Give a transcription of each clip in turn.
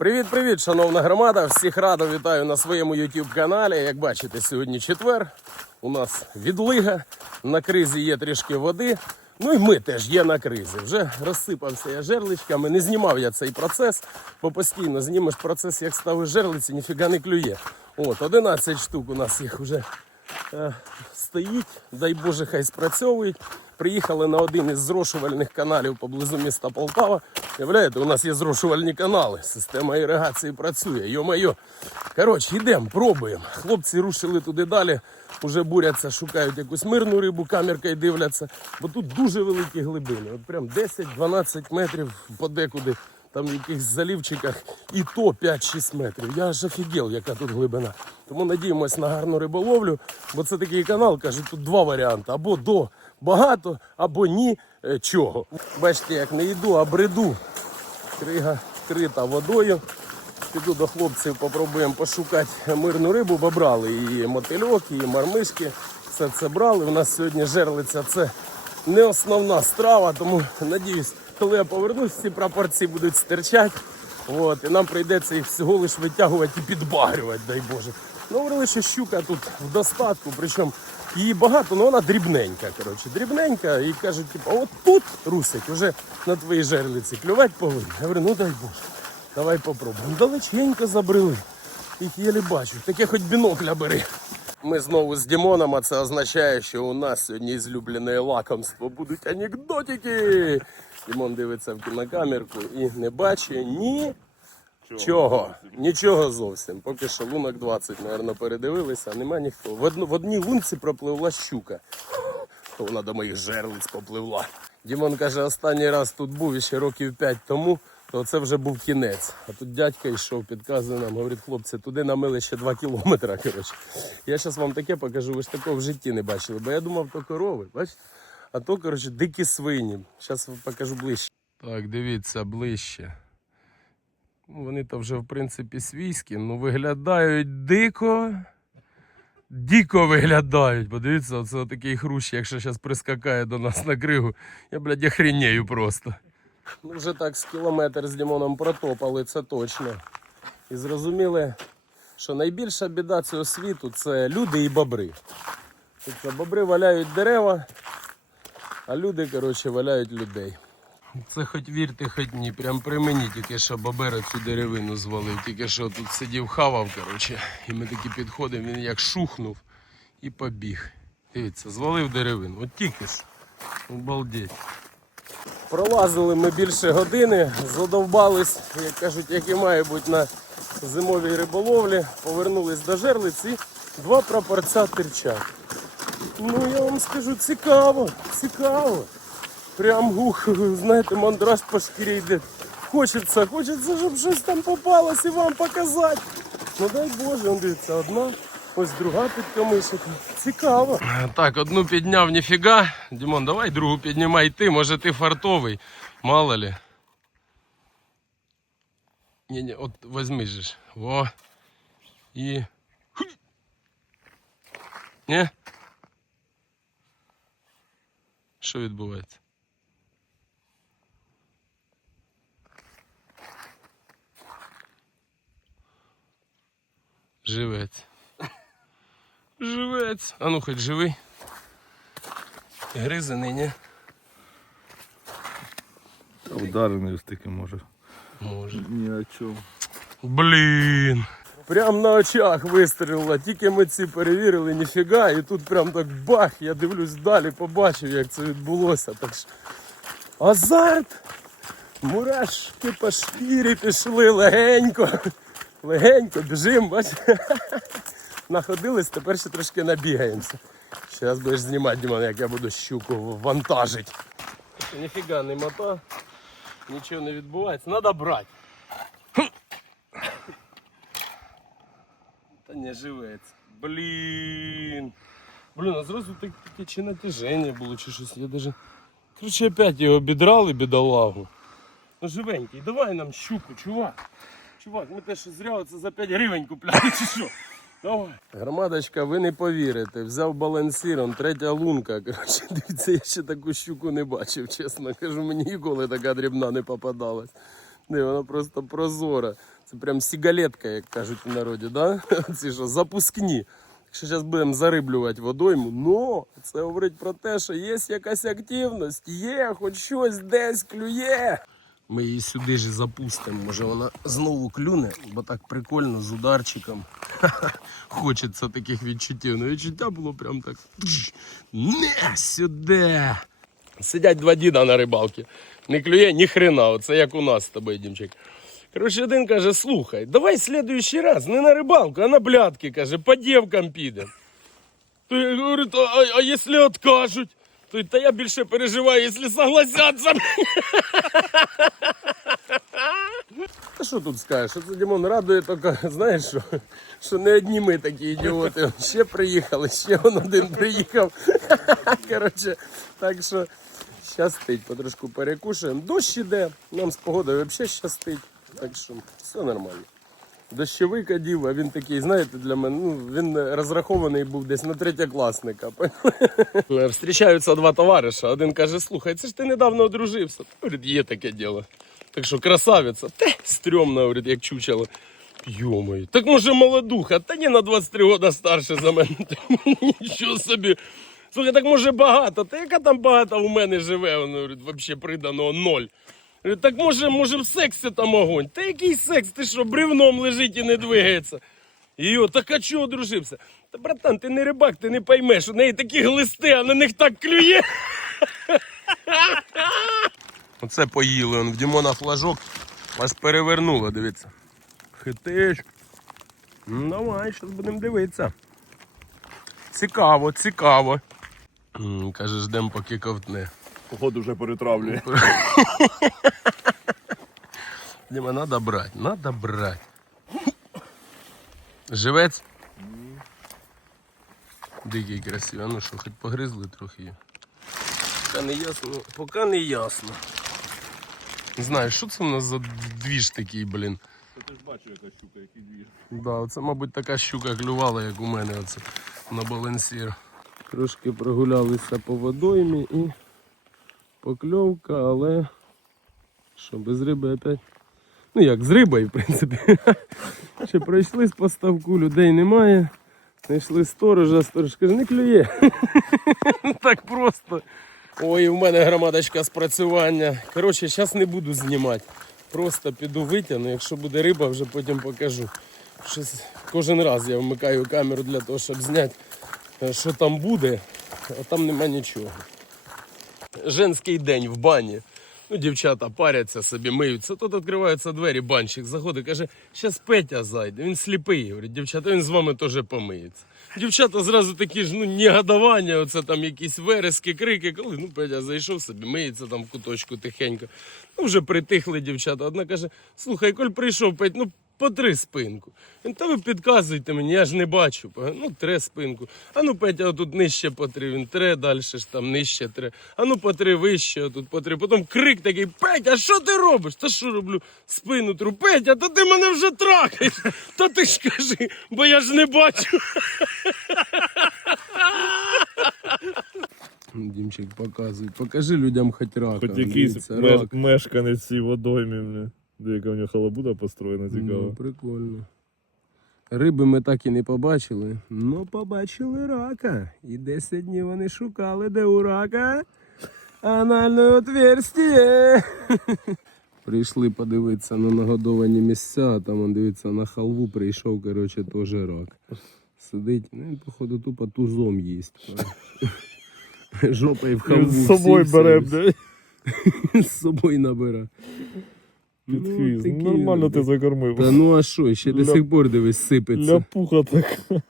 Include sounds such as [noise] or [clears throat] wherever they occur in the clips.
Привіт-привіт, шановна громада! Всіх радо вітаю на своєму YouTube каналі. Як бачите, сьогодні четвер. У нас відлига, на кризі є трішки води. Ну і ми теж є на кризі. Вже розсипався я жерличками. Не знімав я цей процес, бо постійно знімеш процес, як ставиш жерлиці, ніфіга не клює. От, 11 штук у нас їх вже стоїть. Дай Боже, хай спрацьовують. Приїхали на один із зрошувальних каналів поблизу міста Полтава. Являєте, у нас є зрошувальні канали. Система іригації працює. Йо-майо. Коротше, йдемо, пробуємо. Хлопці рушили туди далі. Уже буряться, шукають якусь мирну рибу, камеркою дивляться. Бо тут дуже великі глибини. От прям 10-12 метрів подекуди. Там в якихось залівчиках і то 5-6 метрів. Я аж офігел, яка тут глибина. Тому надіємось на гарну риболовлю, бо це такий канал, кажуть, тут два варіанти: або до багато, або ні е, чого. Бачите, як не йду, а бреду. Крига крита водою. Піду до хлопців, попробуємо пошукати мирну рибу, бо брали і мотильок, і мармишки. Все це брали. У нас сьогодні жерлиця це не основна страва, тому надіюсь, коли я повернусь, ці прапорці будуть стирчати. От, і нам прийдеться їх всього лиш витягувати і підбагрювати, дай Боже. Ну, говорили, що щука тут в достатку, причому її багато, але вона дрібненька. Коротше, дрібненька. І кажуть, типу, от тут, Русик, вже на твоїй жерлиці клювати повинні. Я говорю, ну дай Боже. Давай попробуємо. Далеченько забрели. Їх єлі бачу. Таке хоч бінокля бери. Ми знову з Дімоном, а це означає, що у нас сьогодні злюблене лакомство будуть анекдотики. Дімон дивиться в кінокамерку і не бачить ні. Чого? Нічого зовсім. Поки що лунок 20, мабуть, передивилися, а нема ніхто. В, одну, в одній лунці пропливла щука. То вона до моїх жерлиць попливла. Дімон каже, останній раз тут був ще років 5 тому, то це вже був кінець. А тут дядько йшов, підказує нам, говорить, хлопці, туди намили ще 2 кілометри. Коротше. Я зараз вам таке покажу, ви ж такого в житті не бачили, бо я думав, то корови, бачите? А то, коротше, дикі свині. Зараз покажу ближче. Так, дивіться, ближче. Ну, Вони то вже, в принципі, свійські, ну виглядають дико. Дико виглядають. Подивіться, оце такий хрущ, якщо зараз прискакає до нас на кригу. Я, блядь, охренею просто. Ну, вже так з кілометр з Дімоном протопали, це точно. І зрозуміли, що найбільша біда цього світу це люди і бобри. Тобто бобри валяють дерева, а люди, коротше, валяють людей. Це хоч вірте, хоч ні. Прям при мені тільки що бобер цю деревину звалив. Тільки що тут сидів, хавав, коротше. І ми таки підходимо, він як шухнув і побіг. Дивіться, звалив деревину. От тільки ж. Обалдеть. Пролазили ми більше години, задовбались, як кажуть, як і має бути на зимовій риболовлі. Повернулись до жерлиці, два прапорця тирчать. Ну я вам скажу, цікаво, цікаво. Прям гух, знаєте, мандраж по шкірі йде. Хочеться, хочеться, щоб щось там попалось і вам показати. Ну дай Боже, он дивиться, одна, ось друга під камишиком. Цікаво. Так, одну підняв, ніфіга. Дімон, давай другу піднімай ти, може ти фартовий. Мало ли. Ні, ні, от возьми же ж. Во. І. Хуй. Ні? Що відбувається? Живець. Живець. А ну хоч живий. Гризаний, ні? Та Ударений ось таки може. Може. Ні о чому. Блін. Прям на очах вистрілила. Тільки ми ці перевірили, ніфіга, і тут прям так бах, я дивлюсь далі, побачив, як це відбулося. Так що азарт. Мурашки по шкірі пішли легенько. Легенько, біжимо, бачите. [laughs] Находились, тепер ще трошки набігаємося. Зараз будеш знімати, Дімон, як я буду щуку вантажити. Ніфіга не мота, нічого не відбувається, треба брати. Не живець. Блін. Блін, а зразу так, таке чи натяження було, чи щось. Я даже. Короче, опять його обідрали, бідолагу. Ну живенький, давай нам щуку, чувак. Чувак, ми те що зря це за 5 гривень купляли, чи що? Давай. Громадочка, ви не повірите. Взяв балансіром, третя лунка. Коротше, дивіться, я ще таку щуку не бачив, чесно кажу, мені ніколи така дрібна не попадалась. Не, вона просто прозора. Це прям сігалетка, як кажуть в народі, да? [laughs] Ці що, запускні. Якщо зараз будемо зариблювати водойму, ну, це говорить про те, що є якась активність, є, хоч щось десь клює. Ми її сюди ж і запустимо. Може вона знову клюне, бо так прикольно з ударчиком. [laughs] Хочеться таких відчуттів. Ну відчуття було прям так. «Тш, Не сюди. Сидять два діда на рибалці. Не клює ні хрена. Оце як у нас з тобою, Дімчик. Коротше, один каже: слухай, давай в следующий раз не на рибалку, а на блядки, каже, по дівкам підемо. То я говорю, а, а, а якщо откажуть? То та я більше переживаю, якщо согласяться. Та що тут скажеш? Це Дімон радує тільки, знаєш що? Що не одні ми такі ідіоти. Ще приїхали, ще он один приїхав. Коротше, так що щастить, потрошку перекушуємо. Дощ іде, нам з погодою взагалі щастить. Так що все нормально. Дощовик одів, а він такий, знаєте, для мене, ну, він розрахований був десь на третєкласника. Встрічаються два товариша. Один каже: слухай, це ж ти недавно одружився. Говорить, є таке діло. Так що красавиця, те стрьомна, говорить, як чучело. Йомою, так може молодуха, та ні на 23 роки старше за мене. [laughs] Нічого собі. Слухай, так може багато. Та яка там багато у мене живе? Воно говорить, взагалі приданого ноль. Так може, може в сексі там огонь. Та який секс? Ти що, бревном лежить і не двигається? Йо, так а чого одружився? Та братан, ти не рибак, ти не поймеш, у неї такі глисти, а на них так клює. [laughs] Оце поїли, он в Дімона флажок аж перевернуло, дивіться. Хитиш. Ну, давай, зараз будемо дивитися. Цікаво, цікаво. М, Каже, ждем, поки ковтне. Походу вже перетравлює. [laughs] Діма, надо брати, надо брати. Живець? Дикий красивий. А ну що, хоч погризли трохи. Поки не ясно, поки не ясно. Не знаю, що це в нас за двіж такий, блін. Ти ж бачив, яка щука, який двіж. Да, це, мабуть, така щука клювала, як у мене оце на балансір. Трошки прогулялися по водоймі і покльовка, але що, без риби опять? Ну як, з рибою, в принципі. [laughs] Ще пройшли з поставку, людей немає. Знайшли сторожа, сторож каже, не клює. [laughs] так просто. Ой, у мене громадочка спрацювання. Коротше, зараз не буду знімати. Просто піду витягну, якщо буде риба, вже потім покажу. Щось, кожен раз я вмикаю камеру для того, щоб зняти, е, що там буде, а там нема нічого. Женський день в бані. Ну, дівчата паряться собі, миються. Тут відкриваються двері, банщик заходить, каже, щас Петя зайде. Він сліпий. Говорить, дівчата, він з вами теж помиється. Дівчата зразу такі ж ну, негодування, оце там якісь верески, крики. Коли ну, Петя зайшов собі, миється там в куточку тихенько. Ну, вже притихли дівчата. Одна каже: слухай, коль прийшов Петь, ну потри спинку. Він, та ви підказуйте мені, я ж не бачу. Ну, тре спинку. А ну, Петя, отут нижче потри, він тре, далі ж там нижче тре. А ну потри вище, отут потри. Потім крик такий, Петя, що ти робиш? Та що роблю? Спину тру. Петя, та ти мене вже трахаєш. Та ти ж кажи, бо я ж не бачу. Дімчик, показуй. Покажи людям хоч рака. Хоч якийсь меш- мешканець цій водоймі, бля. Яка в нього халабуда построєна, Ну, цікаво. прикольно. Риби ми так і не побачили. Ну, побачили рака. І 10 днів вони шукали, де у рака. Анальне отверстие. [laughs] Прийшли подивитися на нагодовані місця, а там он дивиться на халву прийшов, коротше, теж рак. Сидить, ну він, походу, тупо тузом їсть. [laughs] Жопою в халву. З собою бере, і бля. [laughs] З собою набира. Під Ну, хвіст. такі Нормально ти закормив. Та ну а що, ще до Ля- сих пор дивись, сипеться. Ляпуха така.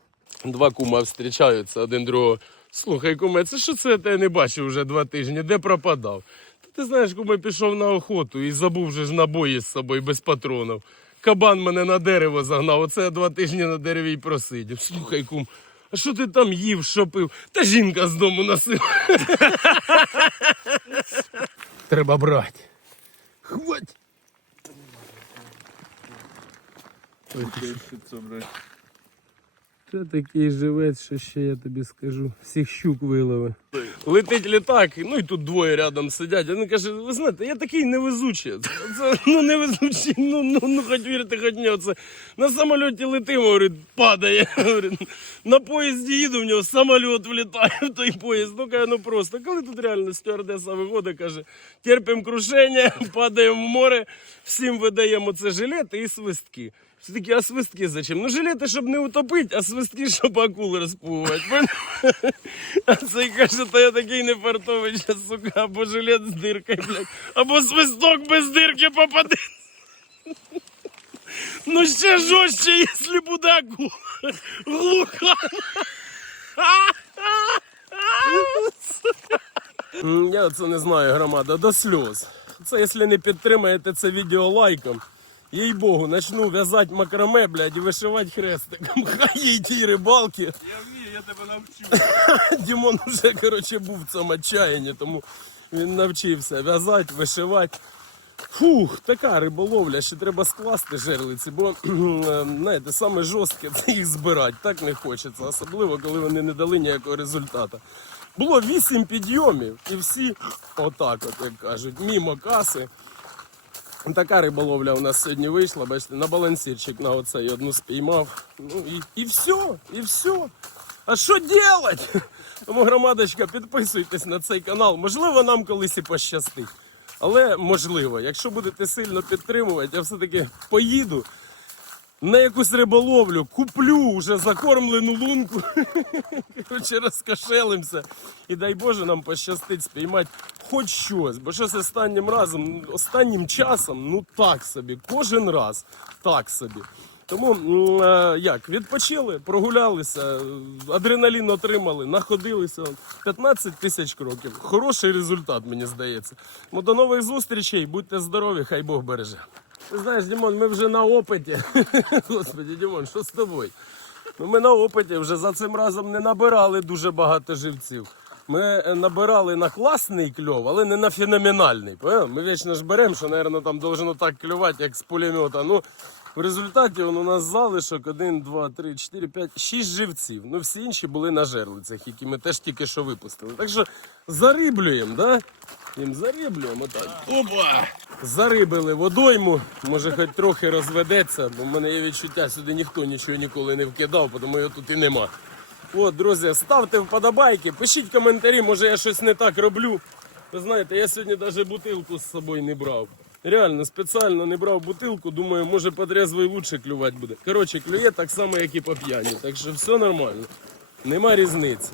Два кума зустрічаються один другого. Слухай, куме, це що це я тебе не бачив вже два тижні, де пропадав? Та ти знаєш, куме пішов на охоту і забув вже ж набої з собою без патронів. Кабан мене на дерево загнав, оце я два тижні на дереві й просидів. Слухай, кум, а що ти там їв, що пив? Та жінка з дому носила. Треба брати. Хвать. Це такий живець, що ще я тобі скажу. Всіх щук виловив. Летить літак, ну і тут двоє рядом сидять. Він каже: ви знаєте, я такий невезучий. це ну не визначить, ну, ну, ну хоч вірте, хоч ні. Це на самольоті летимо, говорить, падає. Говорить, на поїзді їду, в нього самоліт влітає в той поїзд. Ну каже, ну просто. Коли тут реально стюардеса виходить, каже, терпимо крушення, падаємо в море, всім видаємо це жилети і свистки. Всі такі, а свистки зачем? Ну жилети, щоб не утопити, а свистки, щоб акули розпугувати. А цей каже, та я такий не фартовий, щас, сука, або жилет з диркою, блядь, або свисток без дирки попаде. Ну ще жорстче, якщо буде акула. Глуха. Я це не знаю, громада, до сльоз. Це якщо не підтримаєте це відео лайком, їй богу, начну в'язати макраме, блядь, і вишивати хрестиком. [laughs] Хай їй ті рибалки. Я вмію, я тебе навчу. [laughs] Дімон вже коротше, був в цьому отчаянні, тому він навчився в'язати, вишивати. Фух, така риболовля, ще треба скласти жерлиці, бо [clears throat] е, знаєте, саме жорстке [laughs] це їх збирати. Так не хочеться, особливо коли вони не дали ніякого результату. Було вісім підйомів, і всі отак, от як кажуть, мімо каси. Така риболовля у нас сьогодні вийшла, бачите, на балансирчик на оцей одну спіймав. Ну і, і все, і все. А що делать? [laughs] Тому громадочка, підписуйтесь на цей канал. Можливо, нам колись і пощастить. Але можливо, якщо будете сильно підтримувати, я все-таки поїду на якусь риболовлю, куплю вже закормлену лунку. [laughs] Коротше, розкошелимося. І дай Боже нам пощастить спіймати хоч щось. Бо щось останнім разом, останнім часом, ну так собі, кожен раз так собі. Тому е, як, відпочили, прогулялися, адреналін отримали, находилися. 15 тисяч кроків. Хороший результат, мені здається. Ну, до нових зустрічей, будьте здорові, хай Бог береже. Знаєш, Дімон, ми вже на опиті. [laughs] Господи, Дімон, що з тобою? Ну, ми на опиті вже за цим разом не набирали дуже багато живців. Ми е, набирали на класний кльов, але не на феноменальний. Ми вічно ж беремо, що, мабуть, там должно так клювати, як з пулемета. Ну, в результаті он, у нас залишок 1, 2, 3, 4, 5, 6 живців. Ну, всі інші були на жерлицях, які ми теж тільки що випустили. Так що зариблюємо, да? Їм зариблюємо отак. Опа! Зарибили водойму, може хоч трохи розведеться, бо в мене є відчуття, сюди ніхто нічого ніколи не вкидав, тому його тут і нема. От, друзі, ставте вподобайки, пишіть коментарі, може я щось не так роблю. Ви знаєте, я сьогодні навіть бутилку з собою не брав. Реально, спеціально не брав бутилку, думаю, може по трезвій лучше клювати буде. Коротше, клює так само, як і по п'яні. Так що все нормально. Нема різниці.